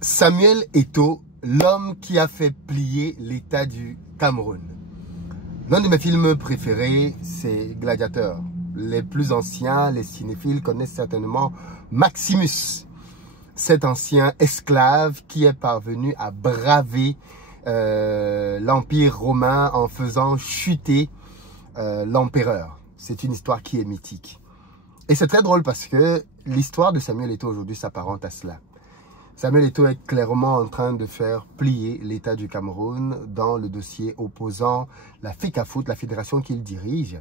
Samuel Eto'o, l'homme qui a fait plier l'État du Cameroun. L'un de mes films préférés, c'est Gladiateur. Les plus anciens, les cinéphiles connaissent certainement Maximus, cet ancien esclave qui est parvenu à braver l'Empire romain en faisant chuter l'empereur. C'est une histoire qui est mythique. Et c'est très drôle parce que l'histoire de Samuel Eto'o aujourd'hui s'apparente à cela. Samuel Eto'o est clairement en train de faire plier l'État du Cameroun dans le dossier opposant la FECAFOOT, la fédération qu'il dirige,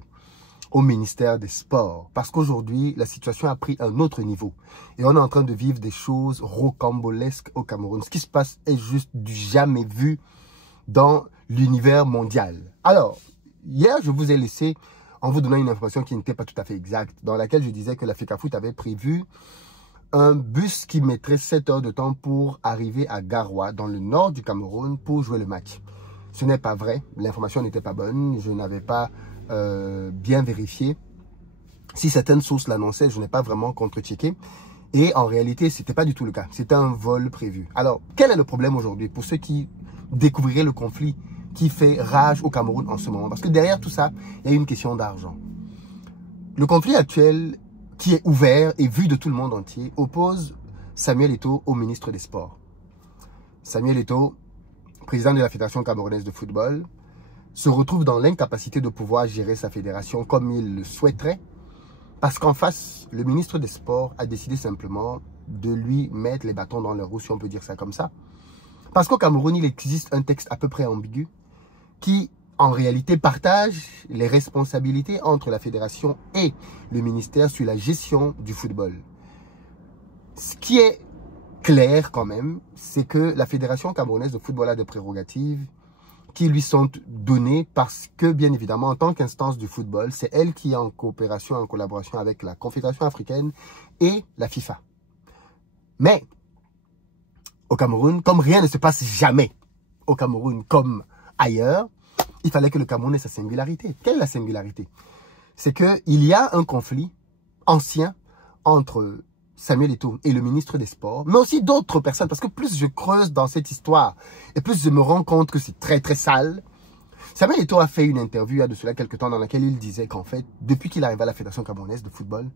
au ministère des Sports. Parce qu'aujourd'hui, la situation a pris un autre niveau. Et on est en train de vivre des choses rocambolesques au Cameroun. Ce qui se passe est juste du jamais vu dans l'univers mondial. Alors, hier, je vous ai laissé en vous donnant une information qui n'était pas tout à fait exacte, dans laquelle je disais que la FECAFOOT avait prévu un bus qui mettrait 7 heures de temps pour arriver à Garoua, dans le nord du Cameroun, pour jouer le match. Ce n'est pas vrai, l'information n'était pas bonne, je n'avais pas bien vérifié. Si certaines sources l'annonçaient, je n'ai pas vraiment contre-checké. Et en réalité, ce n'était pas du tout le cas. C'était un vol prévu. Alors, quel est le problème aujourd'hui pour ceux qui découvriraient le conflit qui fait rage au Cameroun en ce moment? Parce que derrière tout ça, il y a une question d'argent. Le conflit actuel, qui est ouvert et vu de tout le monde entier, oppose Samuel Eto'o au ministre des Sports. Samuel Eto'o, président de la Fédération camerounaise de football, se retrouve dans l'incapacité de pouvoir gérer sa fédération comme il le souhaiterait, parce qu'en face, le ministre des Sports a décidé simplement de lui mettre les bâtons dans les roues, si on peut dire ça comme ça. Parce qu'au Cameroun, il existe un texte à peu près ambigu qui, en réalité, partage les responsabilités entre la fédération et le ministère sur la gestion du football. Ce qui est clair quand même, c'est que la Fédération camerounaise de football a des prérogatives qui lui sont données parce que, bien évidemment, en tant qu'instance du football, c'est elle qui est en coopération, en collaboration avec la Confédération africaine et la FIFA. Mais, au Cameroun, comme rien ne se passe jamais au Cameroun comme ailleurs, il fallait que le Cameroun ait sa singularité. Quelle est la singularité? C'est qu'il y a un conflit ancien entre Samuel Eto'o et le ministre des Sports, mais aussi d'autres personnes, parce que plus je creuse dans cette histoire, et plus je me rends compte que c'est très très sale. Samuel Eto'o a fait une interview il y a de cela quelques temps dans laquelle il disait qu'en fait, depuis qu'il arrive à la Fédération camerounaise de football,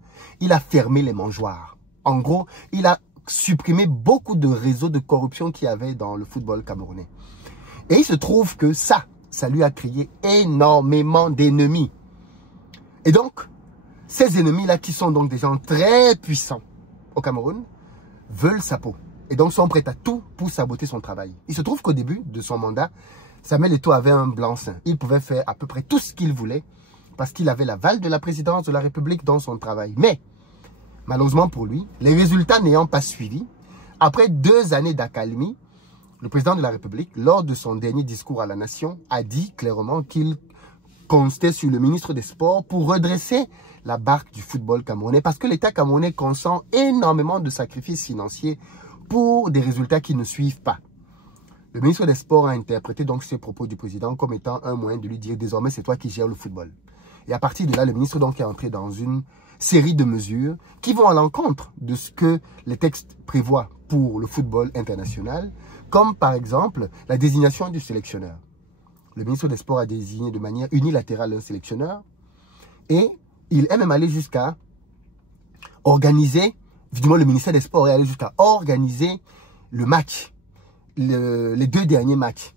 il a fermé les mangeoires. En gros, il a supprimé beaucoup de réseaux de corruption qu'il y avait dans le football camerounais. Et il se trouve que ça lui a créé énormément d'ennemis. Et donc, ces ennemis-là, qui sont donc des gens très puissants au Cameroun, veulent sa peau. Et donc sont prêts à tout pour saboter son travail. Il se trouve qu'au début de son mandat, Samuel Eto'o avait un blanc-seing. Il pouvait faire à peu près tout ce qu'il voulait parce qu'il avait l'aval de la présidence de la République dans son travail. Mais, malheureusement pour lui, les résultats n'ayant pas suivi, après 2 années d'accalmie, le président de la République, lors de son dernier discours à la nation, a dit clairement qu'il comptait sur le ministre des Sports pour redresser la barque du football camerounais, parce que l'État camerounais consent énormément de sacrifices financiers pour des résultats qui ne suivent pas. Le ministre des Sports a interprété donc ces propos du président comme étant un moyen de lui dire désormais c'est toi qui gères le football. Et à partir de là, le ministre donc est entré dans une série de mesures qui vont à l'encontre de ce que les textes prévoient pour le football international, comme par exemple la désignation du sélectionneur. Le ministre des Sports a désigné de manière unilatérale un sélectionneur et il est même allé jusqu'à organiser, du moins le ministère des Sports est allé jusqu'à organiser le match, les 2 derniers matchs,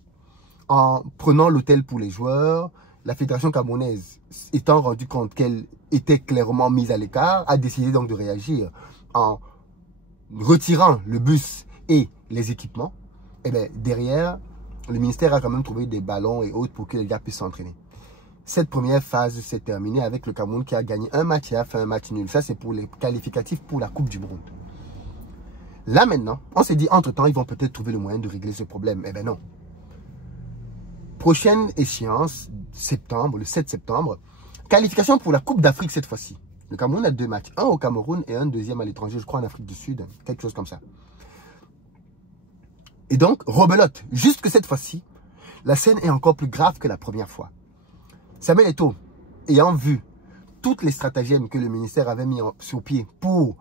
en prenant l'hôtel pour les joueurs. La fédération camerounaise, étant rendu compte qu'elle était clairement mise à l'écart, a décidé donc de réagir en retirant le bus et les équipements. Et bien derrière, le ministère a quand même trouvé des ballons et autres pour que les gars puissent s'entraîner. Cette première phase s'est terminée avec le Cameroun qui a gagné un match et a fait un match nul. Ça, c'est pour les qualificatifs pour la Coupe du Monde. Là, maintenant, on s'est dit, entre-temps, ils vont peut-être trouver le moyen de régler ce problème. Eh bien non. Prochaine échéance, septembre, le 7 septembre, qualification pour la Coupe d'Afrique cette fois-ci. Le Cameroun a 2 matchs, un au Cameroun et un deuxième à l'étranger, je crois en Afrique du Sud, quelque chose comme ça. Et donc, rebelote, juste que cette fois-ci, la scène est encore plus grave que la première fois. Samuel Eto'o, ayant vu toutes les stratagèmes que le ministère avait mis sur pied pour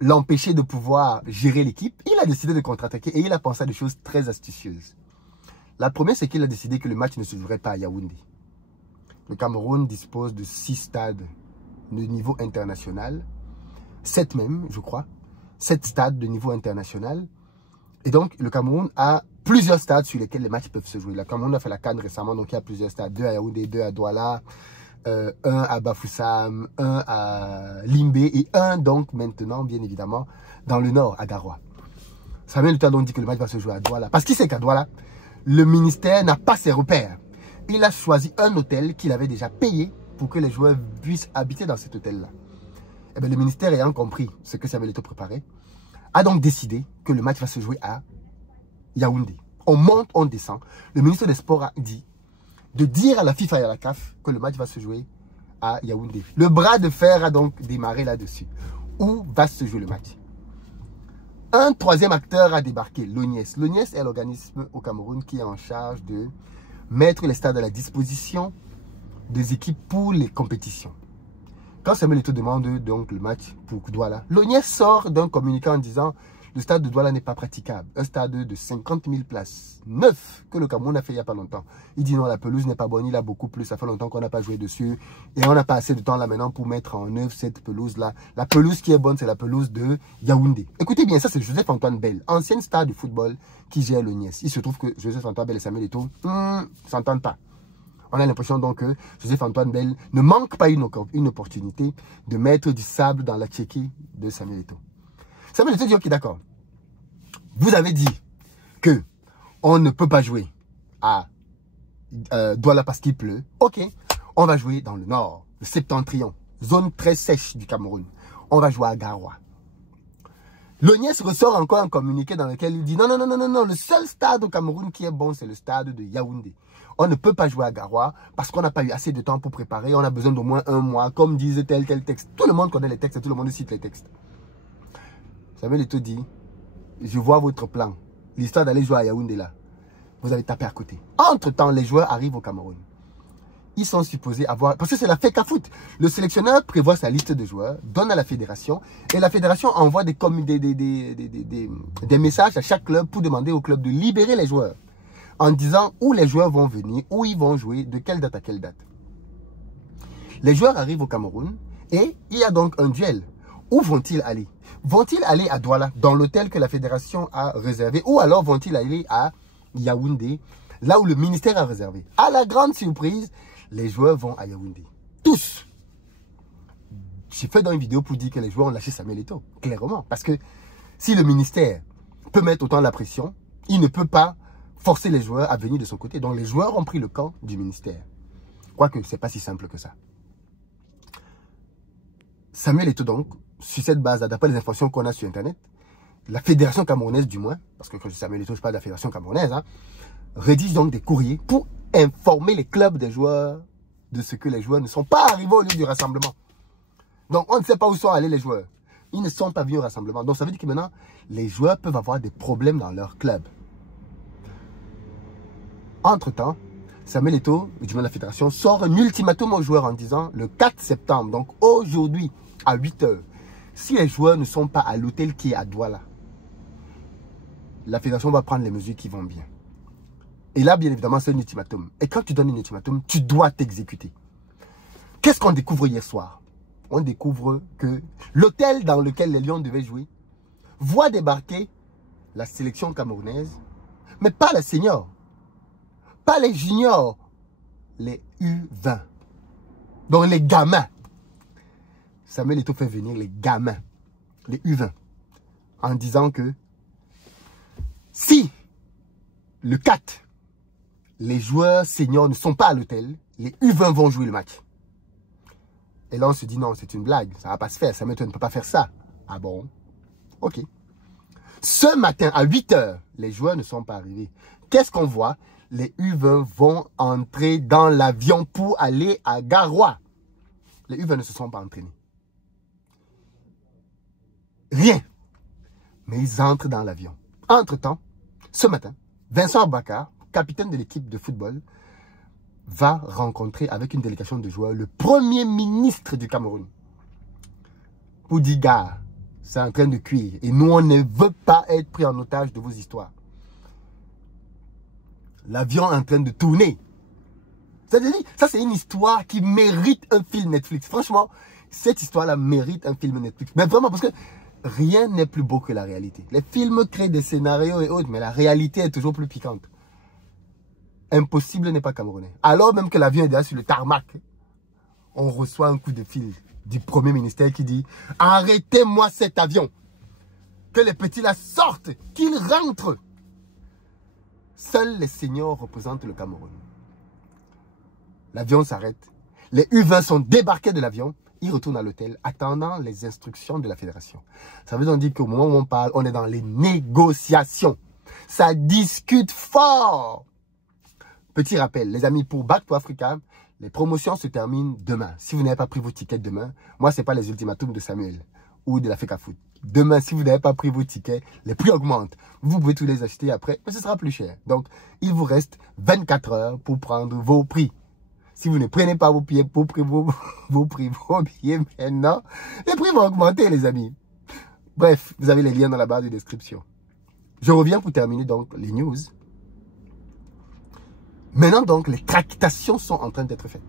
l'empêcher de pouvoir gérer l'équipe, il a décidé de contre-attaquer et il a pensé à des choses très astucieuses. La première, c'est qu'il a décidé que le match ne se jouerait pas à Yaoundé. Le Cameroun dispose de 6 stades de niveau international, 7 même, je crois, 7 stades de niveau international. Et donc, le Cameroun a plusieurs stades sur lesquels les matchs peuvent se jouer. Le Cameroun a fait la CAN récemment, donc il y a plusieurs stades. 2 à Yaoundé, 2 à Douala, 1 à Bafoussam, 1 à Limbé et 1 donc maintenant, bien évidemment, dans le nord, à Garoua. Samuel Eto'o a donc dit que le match va se jouer à Douala. Parce qu'il sait qu'à Douala, le ministère n'a pas ses repères. Il a choisi un hôtel qu'il avait déjà payé pour que les joueurs puissent habiter dans cet hôtel-là. Et bien, le ministère ayant compris ce que Samuel Eto'o préparait, a donc décidé que le match va se jouer à Yaoundé. On monte, on descend. Le ministre des Sports a dit de dire à la FIFA et à la CAF que le match va se jouer à Yaoundé. Le bras de fer a donc démarré là-dessus. Où va se jouer le match? Un troisième acteur a débarqué, l'ONIES. L'ONIES est l'organisme au Cameroun qui est en charge de mettre les stades à la disposition des équipes pour les compétitions. Quand Samuel Eto'o demande donc le match pour Douala, l'ONIES sort d'un communiqué en disant le stade de Douala n'est pas praticable. Un stade de 50 000 places, neuf, que le Cameroun a fait il n'y a pas longtemps. Il dit non, la pelouse n'est pas bonne, il a beaucoup plus, ça fait longtemps qu'on n'a pas joué dessus. Et on n'a pas assez de temps là maintenant pour mettre en œuvre cette pelouse-là. La pelouse qui est bonne, c'est la pelouse de Yaoundé. Écoutez bien, ça c'est Joseph-Antoine Bell, ancien star du football qui gère l'ONIES. Il se trouve que Joseph-Antoine Bell et Samuel Eto'o ne s'entendent pas. On a l'impression donc que Joseph-Antoine Bell ne manque pas une opportunité de mettre du sable dans la tchéquie de Samuel Eto'o. Samuel Eto'o dit ok, d'accord. Vous avez dit que on ne peut pas jouer à Douala parce qu'il pleut. Ok, on va jouer dans le nord, le septentrion, zone très sèche du Cameroun. On va jouer à Garoua. L'ONIES ressort encore un communiqué dans lequel il dit non, le seul stade au Cameroun qui est bon, c'est le stade de Yaoundé. On ne peut pas jouer à Garoua parce qu'on n'a pas eu assez de temps pour préparer. On a besoin d'au moins 1 mois, comme disait tel texte. Tout le monde connaît les textes et tout le monde cite les textes. Samuel Eto'o dit, je vois votre plan. L'histoire d'aller jouer à Yaoundé là. Vous avez tapé à côté. Entre-temps, les joueurs arrivent au Cameroun. Ils sont supposés avoir... Parce que c'est la FECAFOOT. Le sélectionneur prévoit sa liste de joueurs, donne à la fédération. Et la fédération envoie des messages à chaque club pour demander au club de libérer les joueurs. En disant où les joueurs vont venir, où ils vont jouer, de quelle date à quelle date. Les joueurs arrivent au Cameroun et il y a donc un duel. Où vont-ils aller? Vont-ils aller à Douala, dans l'hôtel que la fédération a réservé, ou alors vont-ils aller à Yaoundé, là où le ministère a réservé? À la grande surprise, les joueurs vont à Yaoundé. Tous. J'ai fait dans une vidéo pour dire que les joueurs ont lâché Samuel Eto'o, clairement. Parce que si le ministère peut mettre autant la pression, il ne peut pas forcer les joueurs à venir de son côté. Donc les joueurs ont pris le camp du ministère. Quoique, ce n'est pas si simple que ça. Samuel Eto'o donc, sur cette base-là, d'après les informations qu'on a sur Internet, la fédération camerounaise du moins, parce que quand je dis Samuel Eto'o, je parle de la fédération camerounaise, hein, rédige donc des courriers pour informer les clubs des joueurs de ce que les joueurs ne sont pas arrivés au lieu du rassemblement. Donc on ne sait pas où sont allés les joueurs. Ils ne sont pas venus au rassemblement. Donc ça veut dire que maintenant, les joueurs peuvent avoir des problèmes dans leur club. Entre-temps, Samuel Eto'o, du moins la fédération, sort un ultimatum aux joueurs en disant le 4 septembre, donc aujourd'hui, à 8 h, si les joueurs ne sont pas à l'hôtel qui est à Douala, la fédération va prendre les mesures qui vont bien. Et là, bien évidemment, c'est un ultimatum. Et quand tu donnes un ultimatum, tu dois t'exécuter. Qu'est-ce qu'on découvre hier soir? On découvre que l'hôtel dans lequel les Lions devaient jouer voit débarquer la sélection camerounaise, mais pas les seniors, pas les juniors, les U20. Donc les gamins. Samuel Eto'o fait venir les gamins, les U20, en disant que si le 4, les joueurs seniors ne sont pas à l'hôtel, les U20 vont jouer le match. Et là, on se dit non, c'est une blague, ça ne va pas se faire, Samuel Eto'o ne peut pas faire ça. Ah bon? Ok. Ce matin, à 8 h, les joueurs ne sont pas arrivés. Qu'est-ce qu'on voit? Les U20 vont entrer dans l'avion pour aller à Garoua. Les U20 ne se sont pas entraînés. Rien. Mais ils entrent dans l'avion. Entre-temps, ce matin, Vincent Aboubakar, capitaine de l'équipe de football, va rencontrer avec une délégation de joueurs le premier ministre du Cameroun. Pour dire, gars, c'est en train de cuire. Et nous, on ne veut pas être pris en otage de vos histoires. L'avion est en train de tourner. Ça, c'est une histoire qui mérite un film Netflix. Franchement, cette histoire-là mérite un film Netflix. Mais vraiment, parce que rien n'est plus beau que la réalité. Les films créent des scénarios et autres, mais la réalité est toujours plus piquante. Impossible n'est pas camerounais. Alors même que l'avion est déjà sur le tarmac, on reçoit un coup de fil du premier ministère qui dit « Arrêtez-moi cet avion. Que les petits là sortent, qu'ils rentrent. » Seuls les seniors représentent le Cameroun. L'avion s'arrête. Les U-20 sont débarqués de l'avion. Ils retournent à l'hôtel, attendant les instructions de la fédération. Ça veut donc dire qu'au moment où on parle, on est dans les négociations. Ça discute fort. Petit rappel, les amis, pour Back to Africa, les promotions se terminent demain. Si vous n'avez pas pris vos tickets demain, moi, ce n'est pas les ultimatums de Samuel ou de la FECAFOOT. Demain, si vous n'avez pas pris vos tickets, les prix augmentent. Vous pouvez tous les acheter après, mais ce sera plus cher. Donc, il vous reste 24 heures pour prendre vos prix. Si vous ne prenez pas vos billets vos billets maintenant, les prix vont augmenter, les amis. Bref, vous avez les liens dans la barre de description. Je reviens pour terminer donc les news. Maintenant donc, les tractations sont en train d'être faites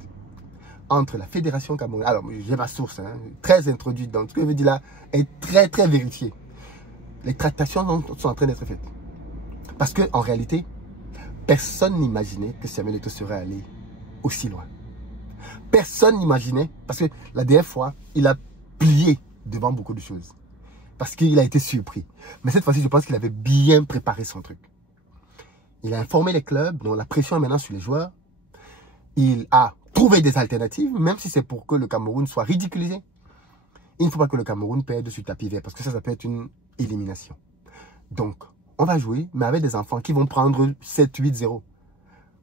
entre la Fédération camerounaise. Alors, j'ai ma source, hein, très introduite, donc ce que je veux dire là est très très vérifié. Les tractations sont en train d'être faites. Parce qu'en réalité, personne n'imaginait que Samuel Eto'o serait allé aussi loin. Personne n'imaginait, parce que la dernière fois, il a plié devant beaucoup de choses. Parce qu'il a été surpris. Mais cette fois-ci, je pense qu'il avait bien préparé son truc. Il a informé les clubs, dont la pression est maintenant sur les joueurs. Il a trouvé des alternatives, même si c'est pour que le Cameroun soit ridiculisé. Il ne faut pas que le Cameroun perde sur tapis vert, parce que ça peut être une élimination. Donc, on va jouer, mais avec des enfants qui vont prendre 7-8-0.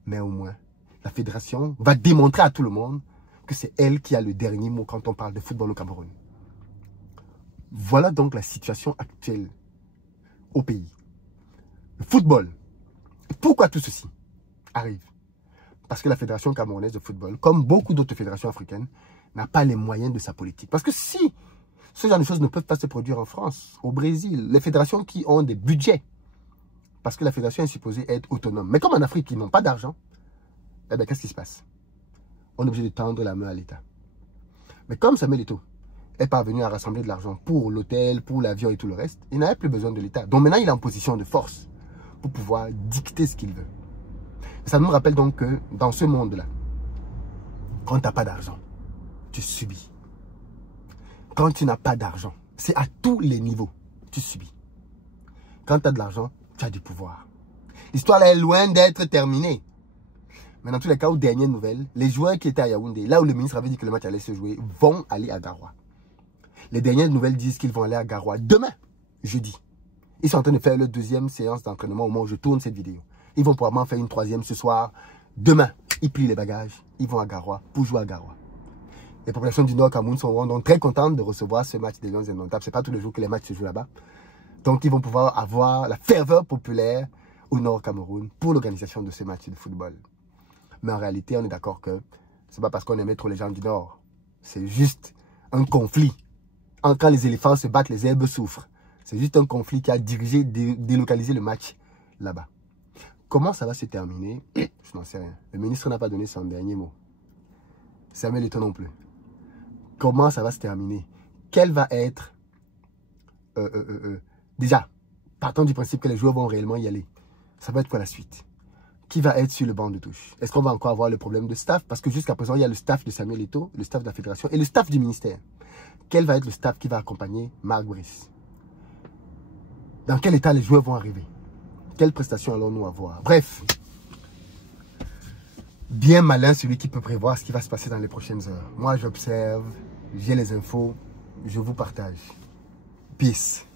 Mais au moins, la fédération va démontrer à tout le monde que c'est elle qui a le dernier mot quand on parle de football au Cameroun. Voilà donc la situation actuelle au pays. Le football. Pourquoi tout ceci arrive? Parce que la fédération camerounaise de football, comme beaucoup d'autres fédérations africaines, n'a pas les moyens de sa politique. Parce que si ce genre de choses ne peuvent pas se produire en France, au Brésil, les fédérations qui ont des budgets, parce que la fédération est supposée être autonome. Mais comme en Afrique, ils n'ont pas d'argent, eh bien, qu'est-ce qui se passe? On est obligé de tendre la main à l'État. Mais comme Samuel Eto'o est parvenu à rassembler de l'argent pour l'hôtel, pour l'avion et tout le reste, il n'avait plus besoin de l'État. Donc maintenant, il est en position de force pour pouvoir dicter ce qu'il veut. Ça nous rappelle donc que dans ce monde-là, quand tu n'as pas d'argent, tu subis. Quand tu n'as pas d'argent, c'est à tous les niveaux, tu subis. Quand tu as de l'argent, tu as du pouvoir. L'histoire est loin d'être terminée. Mais dans tous les cas, aux dernières nouvelles, les joueurs qui étaient à Yaoundé, là où le ministre avait dit que le match allait se jouer, vont aller à Garoua. Les dernières nouvelles disent qu'ils vont aller à Garoua demain, jeudi. Ils sont en train de faire leur deuxième séance d'entraînement au moment où je tourne cette vidéo. Ils vont probablement faire une troisième ce soir. Demain, ils plient les bagages. Ils vont à Garoua pour jouer à Garoua. Les populations du Nord Cameroun sont donc très contentes de recevoir ce match des Lions indomptables. Ce n'est pas tous les jours que les matchs se jouent là-bas. Donc, ils vont pouvoir avoir la ferveur populaire au Nord Cameroun pour l'organisation de ce match de football. Mais en réalité, on est d'accord que ce n'est pas parce qu'on aimait trop les gens du Nord. C'est juste un conflit. Quand les éléphants se battent, les herbes souffrent. C'est juste un conflit qui a dirigé, délocalisé le match là-bas. Comment ça va se terminer? Je n'en sais rien. Le ministre n'a pas donné son dernier mot. Samuel Eto'o non plus. Comment ça va se terminer? Quel va être... déjà, partons du principe que les joueurs vont réellement y aller. Ça va être quoi la suite? Qui va être sur le banc de touche? Est-ce qu'on va encore avoir le problème de staff? Parce que jusqu'à présent, il y a le staff de Samuel Eto'o, le staff de la fédération et le staff du ministère. Quel va être le staff qui va accompagner Marc Brice? Dans quel état les joueurs vont arriver? Quelles prestations allons-nous avoir? Bref, bien malin celui qui peut prévoir ce qui va se passer dans les prochaines heures. Moi, j'observe, j'ai les infos, je vous partage. Peace.